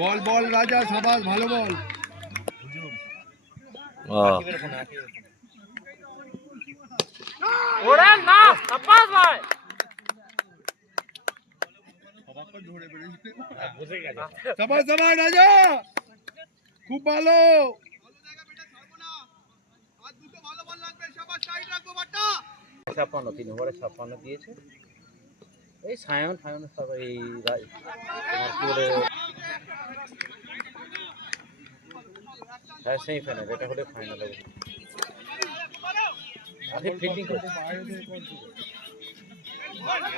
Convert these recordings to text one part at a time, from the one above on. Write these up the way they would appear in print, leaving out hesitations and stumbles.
বল বল রাজা, সাবাস, ভালো বল। ওরে না, সাবাস ভাই। সাবাস সাবাস রাজা, খুব ভালো। 56 3 ওভারে 56 দিয়েছে। এই সায়ন সব এই হ্যাঁ সেমিফাইনাল, এটা হলে ফাইনাল হবে। আগে ফিল্ডিং করছে।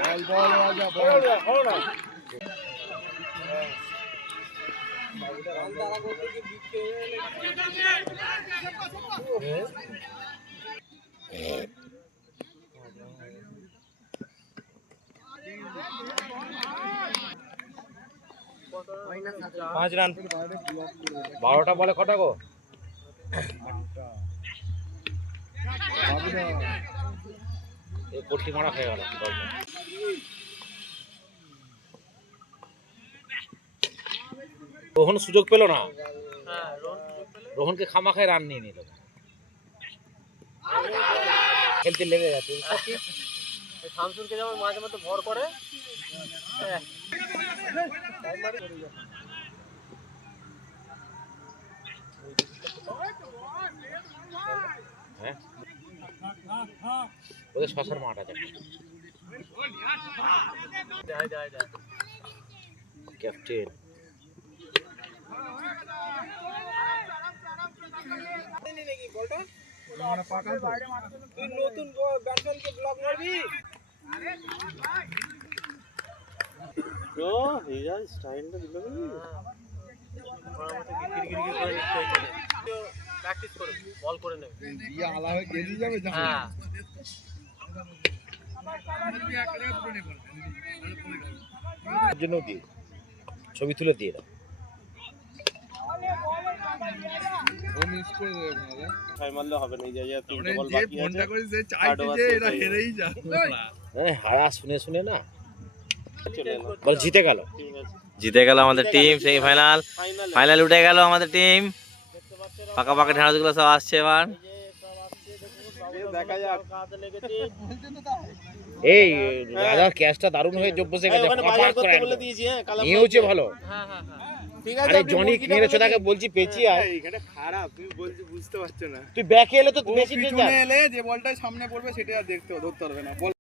বল বল রাজা, বল। পাঁচ রান 12টা বলে কটা গো? এই কোটি মারা হয়ে গেল। রোহন সুযোগ পেল না। রোহনকে খামাখায় রান নিয়ে নিল, খেলতে লেগে গেছে। শামসুরকে যেমন মাঝে মধ্যে ভর করে, হ্যাঁ ওদের শশার মাঠ আছে। ক্যাপ্টেন নতুন ব্যাটসম্যানকে ব্লক মারবি তো এই যা স্টাইলটা দিল প্র্যাকটিস করে বল করে নেবে, দিয়ে আলা হয়ে গেলি যাবে। হ্যাঁ জন্য দিয়ে ছবি তুলে দিয়ে দাও। ও মিস করে দেবে না, ছয় মারলে হবে না। এই যে তিনটে বল যে বাকি আছে, ফোনটা করে যে চাইছে যে এরা হেরেই যা। হ্যাঁ হারা শুনে না বল জিতে গেল। জিতে গেল আমাদের টিম সেমিফাইনাল, ফাইনাল উঠে গেল আমাদের টিম। পাকা পাকা ঢাড়গুলো সব আসছে এবার। দেখা যাক। এই রাজার ক্যাচটা দারুণ হয়ে যোগ বসে গেছে, নিয়েওছে ভালো। ঠিক আরে জনি মেরেছে তাকে বলছি পেঁচি আর এখানে খারাপ, তুমি বলছি বুঝতে পারছো না। তুই ব্যাকে এলে তো বেশি পিছনে এলে যে বলটা সামনে পড়বে সেটা আর দেখতে ধরতে পারবে না।